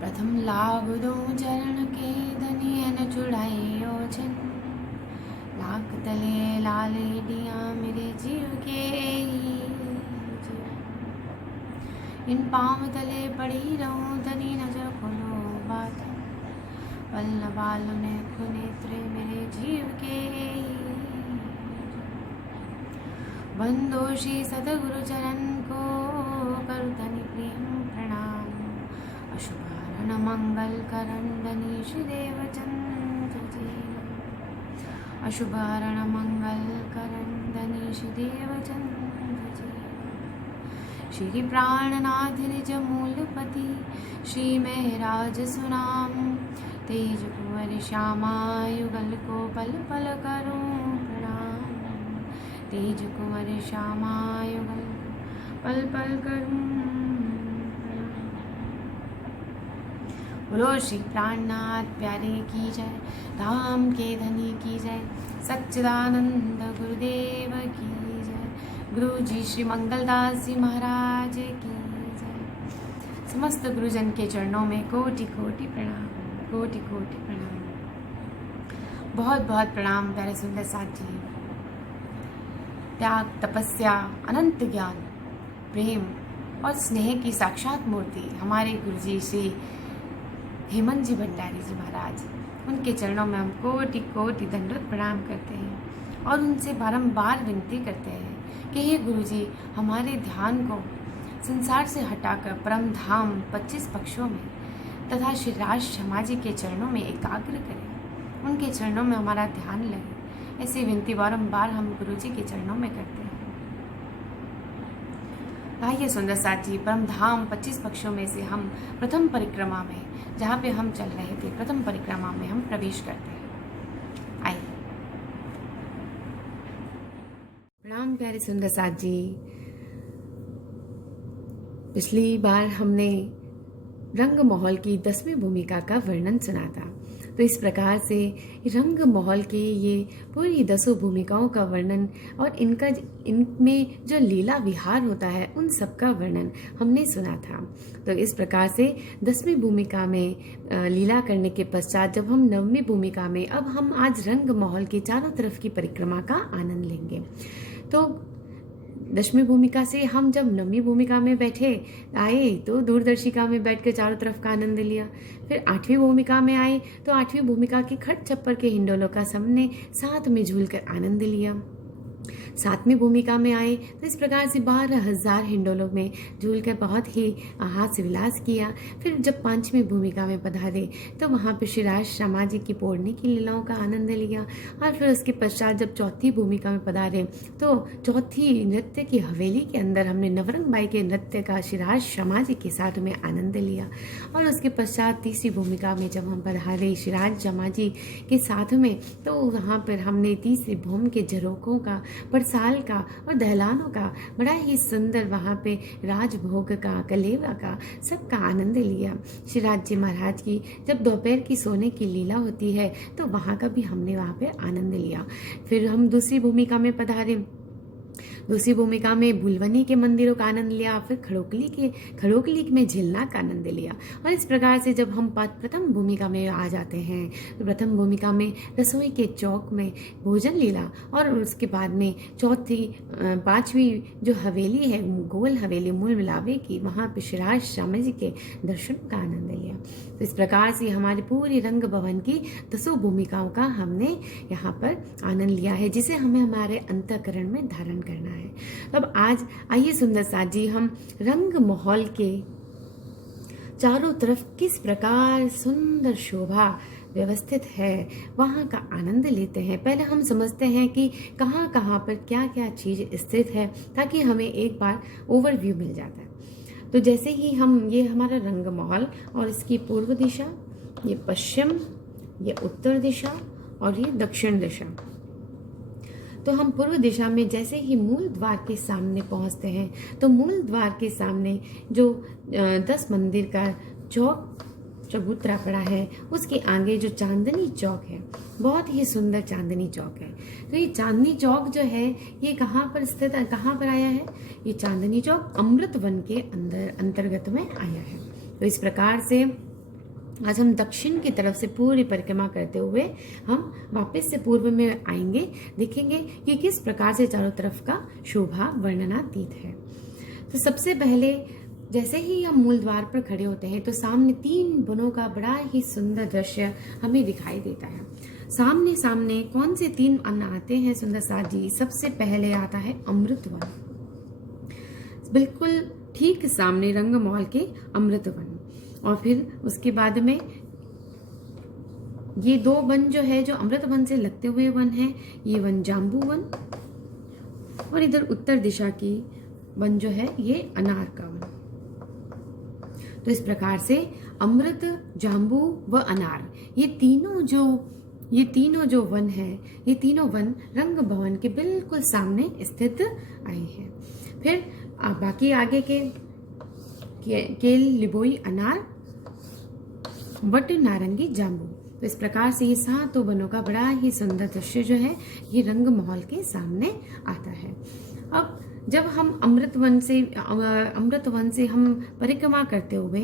प्रथम लाभ दो चरण के धनियन चुड़ाइयो छिन, लाख तले लाले दिया मेरे जीव के इन पाँव तले पड़ी रहूं धनी नजर खोलो बात, पल्ल बाल ने खुनेत्रे मेरे जीव के बंदोषी सदगुरु चरण को करु धनि प्रेम प्रणाम, अशुभारण मंगल करण धनीश देव चंद्र जी, अशुभारण मंगल करण धनीश देव चंद्र जी। श्री प्राणनाथ निज मूलपति श्री महराज सुनाम, तेज कुंवर श्यामा युगल को पल पल करूं प्रणाम, तेज कुंवर श्यामा युगल पल पल करूं प्रणाम। बोलो श्री प्राणनाथ प्यारे की जय, धाम के धनी की जय, सच्चिदानंद गुरुदेव की जय, गुरु जी श्री मंगलदास जी महाराज की जय। समस्त गुरुजन के चरणों में कोटि कोटि प्रणाम, कोटि कोटि प्रणाम। बहुत बहुत प्रणाम प्यारे सुंदर साथ जी। त्याग, तपस्या, अनंत ज्ञान, प्रेम और स्नेह की साक्षात मूर्ति हमारे गुरु जी श्री हेमंत जी भंडारी जी महाराज, उनके चरणों में हम कोटि कोटि दंडवत प्रणाम करते हैं और उनसे बारंबार विनती करते हैं कि हे गुरु जी हमारे ध्यान को संसार से हटाकर परम धाम 25 पक्षों में तथा श्री राज शर्मा जी के चरणों में एकाग्र करें, उनके चरणों में हमारा ध्यान लगे। ऐसी विनती बारंबार हम गुरु जी के चरणों में करते हैं। आइए सुंदर साथ जी, परम धाम 25 पक्षों में से हम प्रथम परिक्रमा में, जहाँ पे हम चल रहे थे, प्रथम परिक्रमा में हम प्रवेश करते हैं। आइए। प्रणाम प्यारे सुंदर साथ जी। पिछली बार हमने रंग महल की 10वीं भूमिका का वर्णन सुना था। तो इस प्रकार से रंग महल के ये पूरी 10 भूमिकाओं का वर्णन और इनमें जो लीला विहार होता है उन सब का वर्णन हमने सुना था। तो इस प्रकार से 10वीं भूमिका में लीला करने के पश्चात जब हम 9वीं भूमिका में, अब हम आज रंग महल के चारों तरफ की परिक्रमा का आनंद लेंगे। तो 10वीं भूमिका से हम जब 9वीं भूमिका में बैठे आए तो दूरदर्शिका में बैठकर चारों तरफ का आनंद लिया। फिर 8वीं भूमिका में आए तो 8वीं भूमिका के खट छप्पर के हिंडोलों का सबने साथ में झूलकर आनंद लिया। 7वीं भूमिका में आए तो इस प्रकार से 12,000 हिंडोलों में झूलकर बहुत ही हास्य विलास किया। फिर जब 5वीं भूमिका में पधारे तो वहाँ पर श्री राज शर्मा जी की पोड़ने की लीलाओं का आनंद लिया। और फिर उसके पश्चात जब 4थी भूमिका में पधारे तो 4थी नृत्य की हवेली के अंदर हमने नवरंग बाई के नृत्य का श्री राज शर्मा जी के साथ में आनंद लिया। और उसके पश्चात 3री भूमिका में जब हम पधारे श्री राज शर्मा जी के साथ में तो वहाँ पर हमने 3री भूमि के झरोकों का, साल का और दहलानों का, बड़ा ही सुंदर वहाँ पे राजभोग का, कलेवा का, सबका आनंद लिया। श्री राज जी महाराज की जब दोपहर की सोने की लीला होती है तो वहाँ का भी हमने वहाँ पे आनंद लिया। फिर हम 2री भूमिका में पधारे। 2री भूमिका में बुलवनी के मंदिरों का आनंद लिया। फिर खड़ोकली में झिलना का आनंद लिया। और इस प्रकार से जब हम प्रथम भूमिका में आ जाते हैं तो प्रथम भूमिका में रसोई के चौक में भोजन लीला और उसके बाद में 5वीं जो हवेली है, गोल हवेली मूल मिलावे की, वहाँ पे श्री राज श्यामा जी के दर्शन का आनंद लिया। तो इस प्रकार से हमारी पूरी रंग भवन की 10 भूमिकाओं का हमने यहाँ पर आनंद लिया है, जिसे हमें हमारे अंतःकरण में धारण करना है। अब आज आइए सुंदर साथ जी, हम रंग महल के चारों तरफ किस प्रकार सुंदर शोभा व्यवस्थित है वहाँ का आनंद लेते हैं। पहले हम समझते हैं कि कहाँ कहाँ पर क्या क्या चीज़ स्थित है, ताकि हमें एक बार ओवरव्यू मिल जाता है। तो जैसे ही हम, ये हमारा रंग महल और इसकी पूर्व दिशा, ये पश्चिम, ये उत्तर दिशा और ये दक्षिण दिशा। तो हम पूर्व दिशा में जैसे ही मूल द्वार के सामने पहुंचते हैं तो मूल द्वार के सामने जो 10 मंदिर का चौक चबूतरा पड़ा है, उसके आगे जो चांदनी चौक है, बहुत ही सुंदर चांदनी चौक है। तो ये चांदनी चौक जो है ये कहाँ पर स्थित है, कहाँ पर आया है? ये चांदनी चौक अमृत वन के अंदर अंतर्गत में आया है। तो इस प्रकार से आज हम दक्षिण की तरफ से पूरी परिक्रमा करते हुए हम वापस से पूर्व में आएंगे, देखेंगे कि किस प्रकार से चारों तरफ का शोभा वर्णनातीत है। तो सबसे पहले जैसे ही हम मूल द्वार पर खड़े होते हैं तो सामने 3 वनों का बड़ा ही सुंदर दृश्य हमें दिखाई देता है। सामने सामने कौन से 3 वन आते हैं सुंदर साथ जी? सबसे पहले आता है अमृत वन, बिल्कुल ठीक सामने रंगमहल के अमृत वन। और फिर उसके बाद में ये 2 वन जो है, जो अमृत वन से लगते हुए वन है, ये वन जाम्बू वन, और इधर उत्तर दिशा की वन जो है ये अनार का वन। तो इस प्रकार से अमृत, जाम्बू व अनार, ये तीनों जो वन है, ये तीनों वन रंग भवन के बिल्कुल सामने स्थित आए हैं। फिर बाकी आगे के केल, लिबोई, अनार, वट, नारंगी, जाम्बू। तो इस प्रकार से ये 7 वनों का बड़ा ही सुंदर दृश्य जो है ये रंग महल के सामने आता है। अब जब हम अमृत वन से हम परिक्रमा करते हुए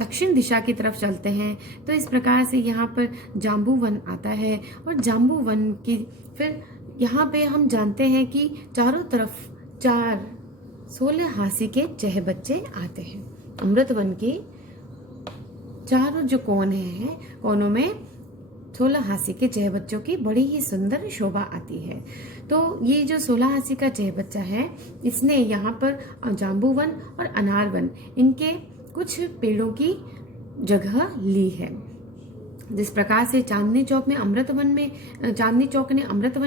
दक्षिण दिशा की तरफ चलते हैं तो इस प्रकार से यहाँ पर जाम्बू वन आता है, और जाम्बू वन की फिर यहाँ पे हम जानते हैं कि चारों तरफ 16 हाथी के चहबच्चे आते हैं। अमृत वन के चारों जो कोन हैं, कोनों में 16 हाथी के चहबच्चों की बड़ी ही सुंदर शोभा आती है। तो ये जो 16 हाथी का चहबच्चा है, इसने यहाँ पर जाम्बू वन और अनार वन, इनके कुछ पेड़ों की जगह ली है। जिस प्रकार से चांदनी चौक ने अमृत वन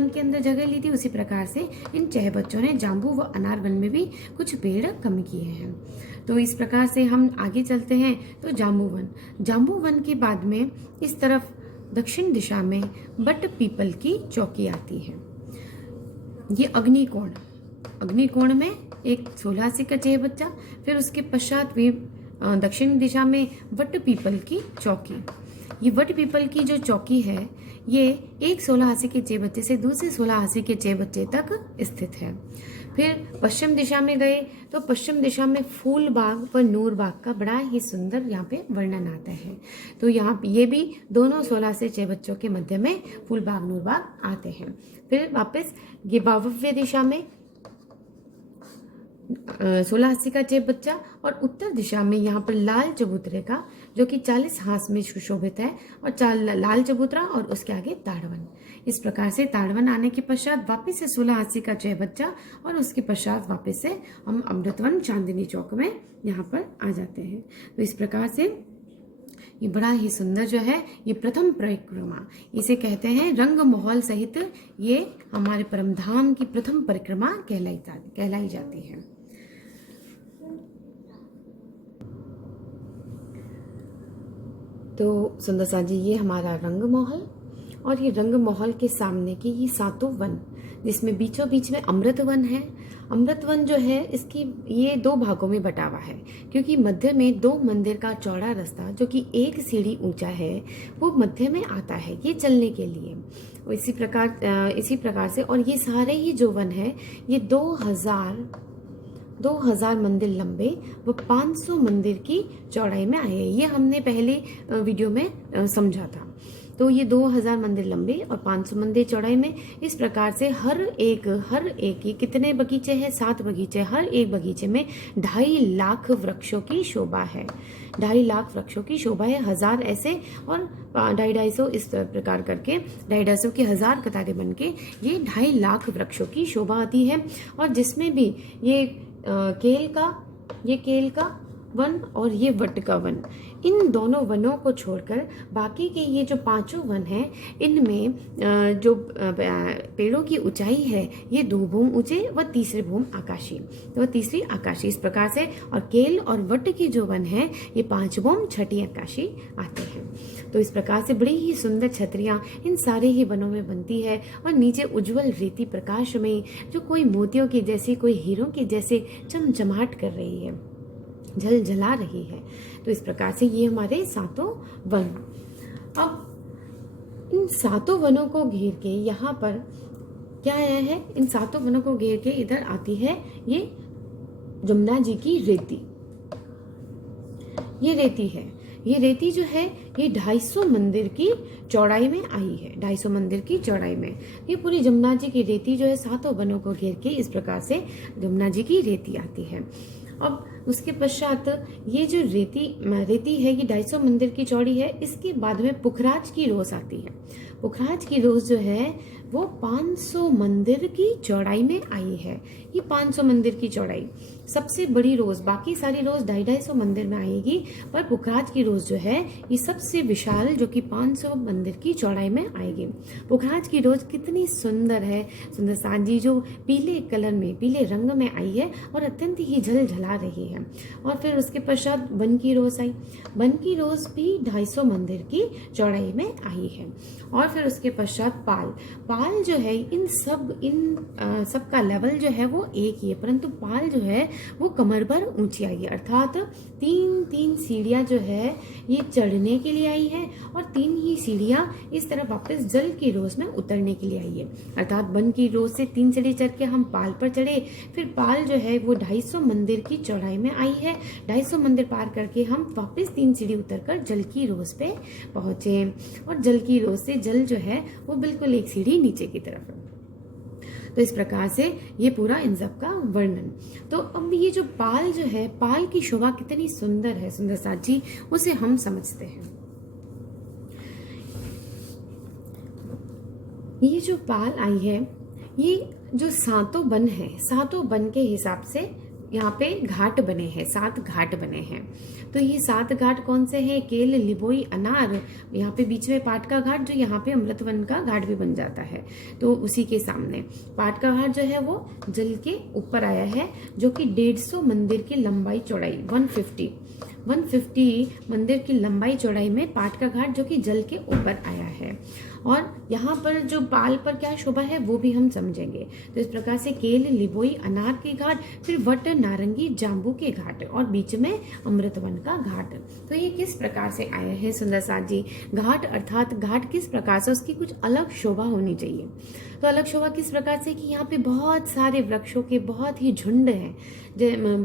के अंदर जगह ली थी, उसी प्रकार से इन चहबच्चों ने जाम्बू व अनार वन में भी कुछ पेड़ कम किए हैं। तो इस प्रकार से हम आगे चलते हैं तो जाम्बू वन के बाद में इस तरफ दक्षिण दिशा में बट पीपल की चौकी आती है। ये अग्निकोण में एक 16 हाथी का चहबच्चा, फिर उसके पश्चात भी दक्षिण दिशा में वट पीपल की चौकी। ये वट पीपल की जो चौकी है ये एक 16 हाथी के चहबच्चे से दूसरे 16 हाथी के चहबच्चे तक स्थित है। फिर पश्चिम दिशा में गए तो पश्चिम दिशा में फूल बाग व नूर बाग का बड़ा ही सुंदर यहाँ पे वर्णन आता है। तो यहाँ ये भी दोनों 16 से चहबच्चों के मध्य में फूल बाग, नूर बाग आते हैं। फिर वापस ये वायव्य दिशा में 16 हाथी का चहबच्चा, और उत्तर दिशा में यहाँ पर लाल चबूतरे का, जो कि 40 हाथ में सुशोभित है, और लाल चबूतरा और उसके आगे ताड़वन। इस प्रकार से ताड़वन आने के पश्चात वापस से 16 हाथी का चहबच्चा, और उसके पश्चात वापस से हम अमृतवन चांदनी चौक में यहाँ पर आ जाते हैं। तो इस प्रकार से ये बड़ा ही सुंदर जो है ये प्रथम परिक्रमा, इसे कहते हैं रंग महल सहित ये हमारे परमधाम की प्रथम परिक्रमा कहलाई जाती है। तो सुंदर सा जी ये हमारा रंग महल, और ये रंग महल के सामने की ये 7 वन, जिसमें बीचों बीच में अमृत वन है। अमृत वन जो है इसकी ये 2 भागों में बटा हुआ है, क्योंकि मध्य में 2 मंदिर का चौड़ा रास्ता जो कि 1 सीढ़ी ऊंचा है वो मध्य में आता है ये चलने के लिए। इसी प्रकार से, और ये सारे ही जो वन है ये 2000 मंदिर लंबे व 500 मंदिर की चौड़ाई में आए हैं। ये हमने पहले वीडियो में समझा था। तो ये 2000 मंदिर लंबे और 500 मंदिर चौड़ाई में, इस प्रकार से हर एक ये कितने बगीचे हैं? 7 बगीचे। हर एक बगीचे में 2.5 लाख वृक्षों की शोभा है। 2.5 लाख वृक्षों की शोभा है। 1000 ऐसे और 250 इस प्रकार करके 250 की 1000 कतारें बन के ये 2.5 लाख वृक्षों की शोभा आती है। और जिसमें भी ये केल का वन और ये वट का वन, इन दोनों वनों को छोड़कर बाकी के ये जो 5 वन हैं, इनमें जो पेड़ों की ऊंचाई है ये 2 भूम ऊंचे व तीसरे भूम आकाशी, तो तीसरी आकाशी इस प्रकार से। और केल और वट की जो वन है ये 5 भूम छठी आकाशी आते हैं। तो इस प्रकार से बड़ी ही सुंदर छतरियाँ इन सारे ही वनों में बनती है, और नीचे उज्जवल रेती प्रकाश में जो कोई मोतियों की जैसी, कोई हीरों की जैसे चमचमाहट कर रही है, झलझला रही है। तो इस प्रकार से ये हमारे 7 वन। अब इन 7 वनों को घेर के यहाँ पर क्या आया है? इन 7 वनों को घेर के इधर आती है ये जमुना जी की रेती। ये रेती है, ये रेती जो है ये 250 मंदिर की चौड़ाई में आई है, 250 मंदिर की चौड़ाई में। ये पूरी जमुना जी की रेती जो है 7 वनों को घेर के इस प्रकार से जमुना जी की रेती आती है। अब उसके पश्चात ये जो रेती है ये 250 मंदिर की चौड़ी है। इसके बाद में पुखराज की रोज आती है। पुखराज की रोज जो है वो 500 मंदिर की चौड़ाई में आई है। ये 500 मंदिर की चौड़ाई सबसे बड़ी रोज, बाकी सारी रोज 250 मंदिर में आएगी, पर पुखराज की रोज जो है ये सबसे विशाल, जो कि 500 मंदिर की चौड़ाई में आएगी। पुखराज की रोज कितनी सुंदर है, सुंदर साजी, जो पीले कलर में, पीले रंग में आई है और अत्यंत ही झलझला रही है। और फिर उसके पश्चात बन की रोज आई। बन की रोज भी 250 मंदिर की चौड़ाई में आई है। और फिर उसके पश्चात पाल जो है, इन सब का लेवल जो है वो एक ही है, परंतु पाल जो है वो कमर पर ऊंची आई है, अर्थात 3 सीढ़ियां जो है ये चढ़ने के लिए आई है और 3 ही सीढ़ियां इस तरफ वापस जल की रोज में उतरने के लिए आई है। अर्थात बन की रोज से 3 सीढ़ी चढ़ के हम पाल पर चढ़े, फिर पाल जो है वो 250 मंदिर की चौड़ाई में आई है। 250 मंदिर पार करके हम वापस 3 सीढ़ी उतरकर जल की रोज पे पहुंचे और जल की रोज से जल जो है वो बिल्कुल एक सीढ़ी नीचे की तरफ है। तो इस प्रकार से ये पूरा इन सब का वर्णन। तो अब ये जो पाल जो है, पाल की शोभा कितनी सुंदर है सुंदर साजी, उसे हम समझते हैं। ये जो पाल आई है, ये जो 7 वन है, 7 वन के हिसाब से यहाँ पे घाट बने हैं, 7 घाट बने हैं। तो ये 7 घाट कौन से हैं? केल, लिबोई, अनार, यहाँ पे बीच में पाट का घाट, जो यहाँ पे अमृतवन का घाट भी बन जाता है, तो उसी के सामने पाट का घाट जो है वो जल के ऊपर आया है, जो कि 150 मंदिर की लंबाई चौड़ाई, 150 मंदिर की लंबाई चौड़ाई में पाट का घाट जो कि जल के ऊपर आया है। और यहाँ पर जो पाल पर क्या शोभा है वो भी हम समझेंगे। तो इस प्रकार से केल, लिबोई, अनार के घाट, फिर वट, नारंगी, जाम्बू के घाट और बीच में अमृतवन का घाट। तो ये किस प्रकार से आए हैं सुंदर साथ जी? घाट अर्थात घाट किस प्रकार से, उसकी कुछ अलग शोभा होनी चाहिए। तो अलग शोभा किस प्रकार से कि यहाँ पे बहुत सारे वृक्षों के बहुत ही झुंड हैं,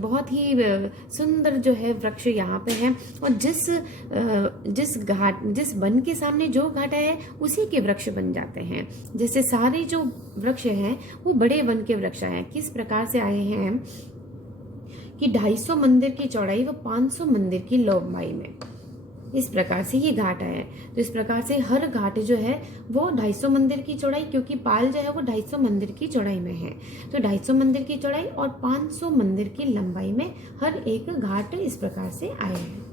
बहुत ही सुंदर जो है वृक्ष यहाँ पे हैं। और जिस वन के सामने जो घाट है उसी के वृक्ष बन जाते हैं। जैसे सारे जो वृक्ष हैं वो बड़े वन के वृक्ष हैं। किस प्रकार से आए हैं कि 250 मंदिर की चौड़ाई व 500 मंदिर की लंबाई में, इस प्रकार से ये घाट है। तो इस प्रकार से हर घाट जो है वो 250 मंदिर की चौड़ाई, क्योंकि पाल जो है वो 250 मंदिर की चौड़ाई में है, तो 250 मंदिर की चौड़ाई और 500 मंदिर की लंबाई में हर एक घाट इस प्रकार से आए हैं।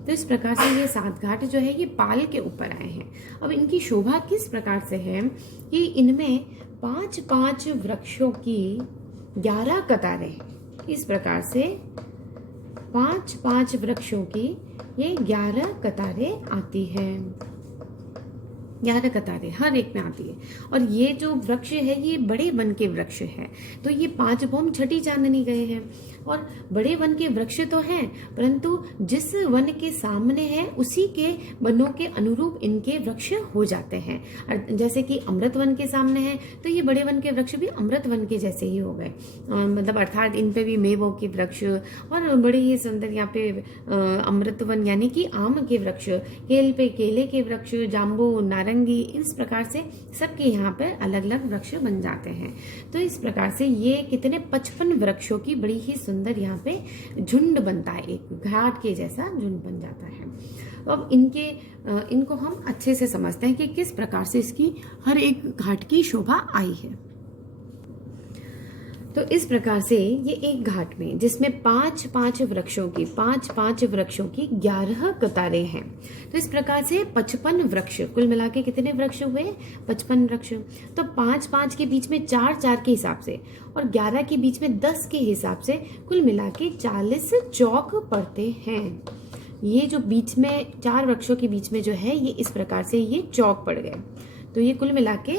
तो इस प्रकार से ये 7 घाट जो है ये पाल के ऊपर आए हैं। अब इनकी शोभा किस प्रकार से है कि इनमें 5-5 वृक्षों की 11 कतारें, इस प्रकार से 5-5 वृक्षों की ये 11 कतारें आती हैं। 11 कतारें हर एक में आती है। और ये जो वृक्ष है ये बड़े वन के वृक्ष है, तो ये 5 भौम छठी चांदनी गए हैं। और बड़े वन के वृक्ष तो हैं, परंतु जिस वन के सामने है उसी के वनों के अनुरूप इनके वृक्ष हो जाते हैं। जैसे कि अमृत वन के सामने है तो ये बड़े वन के वृक्ष भी अमृत वन के जैसे ही हो गए, मतलब अर्थात इन पे भी मेवों के वृक्ष और बड़े ही सुंदर यहाँ पे अमृत वन यानी कि आम के वृक्ष, केल पे केले के वृक्ष, जाम्बू, नारंगी, इस प्रकार से सबके यहाँ पे अलग अलग वृक्ष बन जाते हैं। तो इस प्रकार से ये कितने 55 वृक्षों की बड़ी ही सुंदर यहाँ पे झुंड बनता है, एक घाट के जैसा झुंड बन जाता है। तो अब इनको हम अच्छे से समझते हैं कि किस प्रकार से इसकी हर एक घाट की शोभा आई है। तो इस प्रकार से ये एक घाट में जिसमें 5-5 वृक्षों की 11 कतारें हैं। तो इस प्रकार से 55 वृक्ष, कुल मिला के कितने वृक्ष हुए? 55 वृक्ष। तो 5-5 के बीच में 4-4 के हिसाब से और 11 के बीच में 10 के हिसाब से कुल मिला के 40 चौक पड़ते हैं। ये जो बीच में 4 वृक्षों के बीच में जो है ये इस प्रकार से ये चौक पड़ गए। तो ये कुल मिला के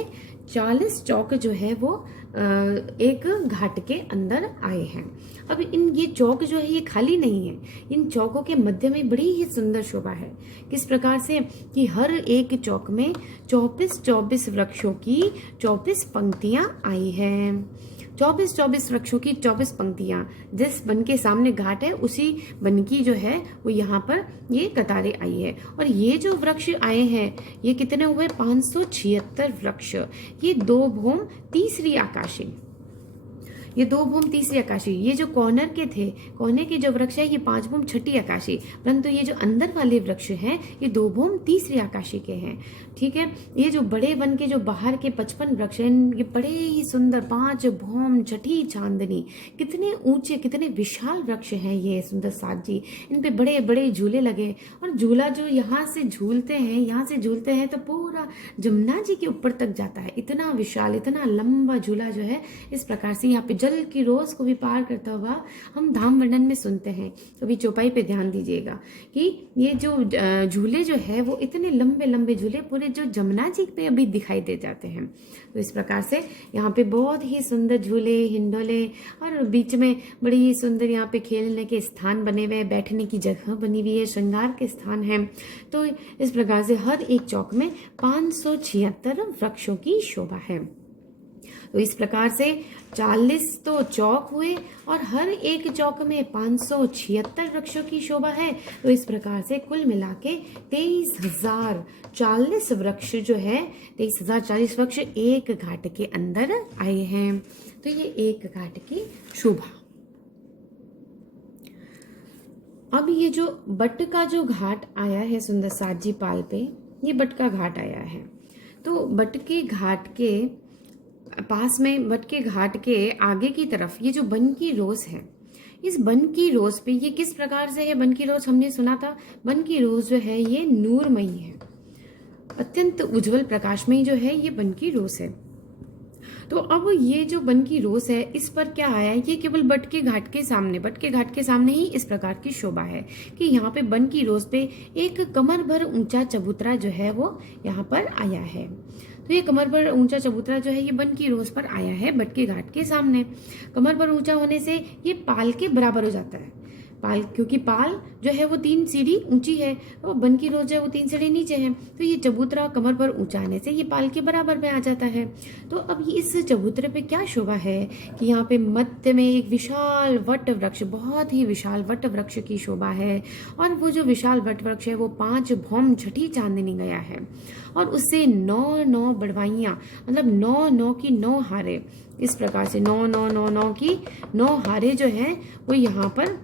40 चौक जो है वो एक घाट के अंदर आए हैं। अब ये चौक जो है ये खाली नहीं है, इन चौकों के मध्य में बड़ी ही सुंदर शोभा है। किस प्रकार से कि हर एक चौक में 24 वृक्षों की 24 पंक्तियां आई हैं। 24-24 वृक्षों की 24 पंक्तियां, जिस वन के सामने घाट है उसी वन की जो है वो यहाँ पर ये कतारें आई है। और ये जो वृक्ष आए हैं ये कितने हुए? 576 वृक्ष। ये 2 भौम तीसरी आकाशी, ये 2 भौम तीसरी आकाशी। ये जो कॉर्नर के थे, कोने के जो वृक्ष है ये 5 भौम छठी आकाशी, परंतु ये जो अंदर वाले वृक्ष हैं ये 2 भौम तीसरी आकाशी के हैं। ठीक है, ये जो बड़े वन के जो बाहर के 55 वृक्ष हैं ये बड़े ही सुंदर 5 भौम छठी चांदनी, कितने ऊंचे कितने विशाल वृक्ष हैं ये सुंदर साथ जी। इन पे बड़े बड़े झूले लगे, और झूला जो यहाँ से झूलते हैं, यहाँ से झूलते हैं तो पूरा जमुना जी के ऊपर तक जाता है। इतना विशाल इतना लंबा झूला जो है इस प्रकार से यहाँ पे जल की रोज को भी पार करता हुआ हम धाम वर्णन में सुनते हैं। कभी चौपाई पे ध्यान दीजिएगा कि ये जो झूले जो है वो इतने लंबे लंबे झूले पूरे जो जमुना जी पे अभी दिखाई दे जाते हैं। तो इस प्रकार से यहाँ पे बहुत ही सुंदर झूले हिंडोले, और बीच में बड़ी ही सुंदर यहाँ पे खेलने के स्थान बने हुए, बैठने की जगह बनी हुई है, श्रृंगार के स्थान है। तो इस प्रकार से हर एक चौक में 576 वृक्षों की शोभा है। तो इस प्रकार से 40 तो चौक हुए और हर एक चौक में 576 वृक्षों की शोभा है। तो इस प्रकार से कुल मिला के 23,040 वृक्ष जो है 23,040 वृक्ष एक घाट के अंदर आए हैं। तो ये एक घाट की शोभा। अब ये जो बट का जो घाट आया है सुंदर साथ जी पाल पे, ये बट का घाट आया है। तो बट के घाट के पास में, बट के घाट के आगे की तरफ ये जो बन की रोज है, इस बन की रोज पे ये किस प्रकार से है? बन की रोज हमने सुना था, बन की रोज जो है ये नूरमयी है, अत्यंत उज्जवल प्रकाशमयी जो है ये बन की रोज है। तो अब ये जो बन की रोज है इस पर क्या आया है? ये केवल बट के घाट के सामने, बट के घाट के सामने ही इस प्रकार की शोभा है कि यहाँ पे बन की रोज पे एक कमर भर ऊंचा चबूतरा जो है वो यहाँ पर आया है। तो ये कमर पर ऊंचा चबूतरा जो है ये बन की रोज पर आया है बट के घाट के सामने। कमर पर ऊंचा होने से ये पाल के बराबर हो जाता है। पाल, क्योंकि पाल जो है वो 3 सीढ़ी ऊंची है और बन की रोज जो है वो 3 सीढ़ी नीचे है, तो ये चबूतरा कमर पर ऊंचा आने से ये पाल के बराबर में आ जाता है। तो अब ये इस चबूतरे पे क्या शोभा है कि यहाँ पे मध्य में एक विशाल वट वृक्ष, बहुत ही विशाल वट वृक्ष की शोभा है। और वो जो विशाल वट वृक्ष है वो 5 भौम छठी चांदनी गया है, और उससे 9 बड़वाइयाँ, मतलब 9 की 9 हारे, इस प्रकार से 9 की 9 हारे जो है वो यहाँ पर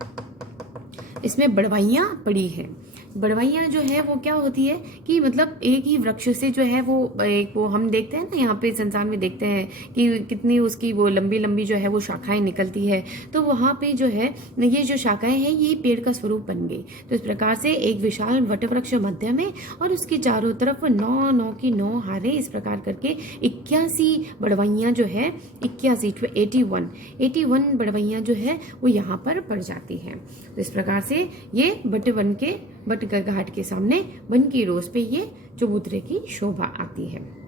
इसमें बड़वाइयाँ पड़ी है। बड़वाइयाँ जो है वो क्या होती है कि मतलब एक ही वृक्ष से जो है वो एक, वो हम देखते हैं ना यहाँ पे संसार में देखते हैं कि कितनी उसकी वो लंबी लंबी जो है वो शाखाएं निकलती है। तो वहाँ पे जो है ये जो शाखाएं हैं ये पेड़ का स्वरूप बन गई। तो इस प्रकार से एक विशाल वटवृक्ष मध्य में और उसके चारों तरफ 9 की 9 हारे, इस प्रकार करके 81 बड़वाइयाँ जो है 81 बड़वाइयाँ जो है वो यहाँ पर पड़ जाती हैं। तो इस प्रकार से ये बट घाट के सामने बन की रोज पे ये चबूतरे की शोभा आती है।